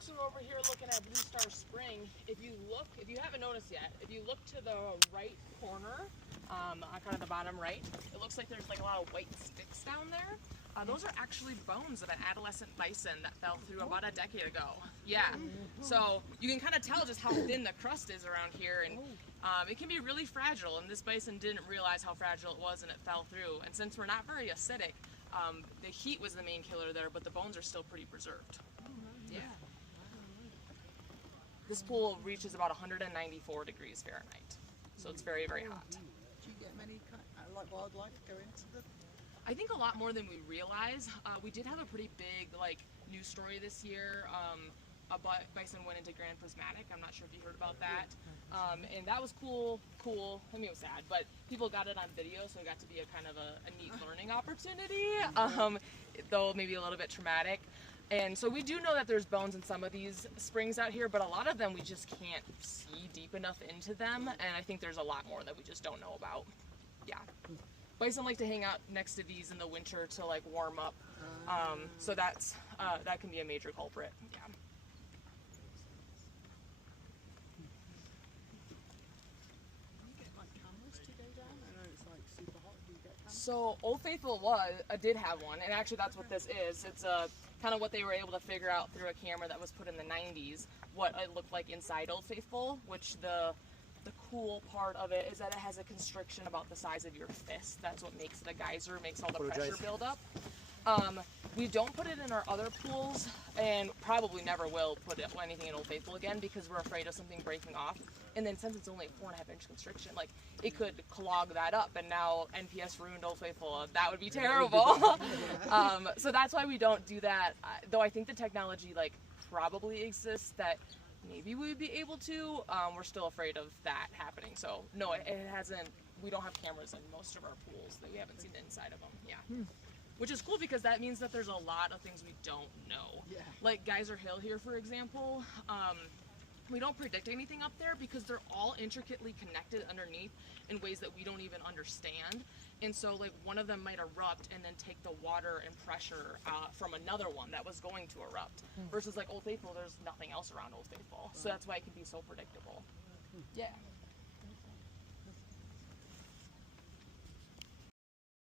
folks who are over here looking at Blue Star Spring, if you haven't noticed yet, if you look to the right corner, on kind of the bottom right, it looks like there's like a lot of white sticks down there. Those are actually bones of an adolescent bison that fell through about a decade ago. Yeah, so you can kind of tell just how thin the crust is around here, and it can be really fragile, and this bison didn't realize how fragile it was and it fell through. And since we're not very acidic, the heat was the main killer there, but the bones are still pretty preserved. Yeah. This pool reaches about 194 degrees Fahrenheit, so it's very, very hot. Do you get many like wildlife go into the? I think a lot more than we realize. We did have a pretty big news story this year. A bison went into Grand Prismatic. I'm not sure if you heard about that. And that was cool. I mean, it was sad, but people got it on video, so it got to be a kind of a neat learning opportunity, though maybe a little bit traumatic. And so we do know that there's bones in some of these springs out here, but a lot of them we just can't see deep enough into them, and I think there's a lot more that we just don't know about. Yeah. Bison like to hang out next to these in the winter to warm up, so that can be a major culprit. Yeah. So Old Faithful did have one, and actually that's what this is. It's kind of what they were able to figure out through a camera that was put in the 90s, what it looked like inside Old Faithful, which the cool part of it is that it has a constriction about the size of your fist. That's what makes it a geyser, makes all the pressure build up. We don't put it in our other pools, and probably never will put anything in Old Faithful again because we're afraid of something breaking off. And then since it's only a 4.5-inch constriction, it could clog that up, and now NPS ruined Old Faithful. That would be terrible. So that's why we don't do that. Though I think the technology probably exists that maybe we would be able to. We're still afraid of that happening. So no, it hasn't. We don't have cameras in most of our pools. That we haven't seen the inside of them. Yeah. Which is cool because that means that there's a lot of things we don't know. Yeah. Like Geyser Hill here, for example, we don't predict anything up there because they're all intricately connected underneath in ways that we don't even understand. And so one of them might erupt and then take the water and pressure from another one that was going to erupt. Versus Old Faithful, there's nothing else around Old Faithful. So that's why it can be so predictable. Yeah.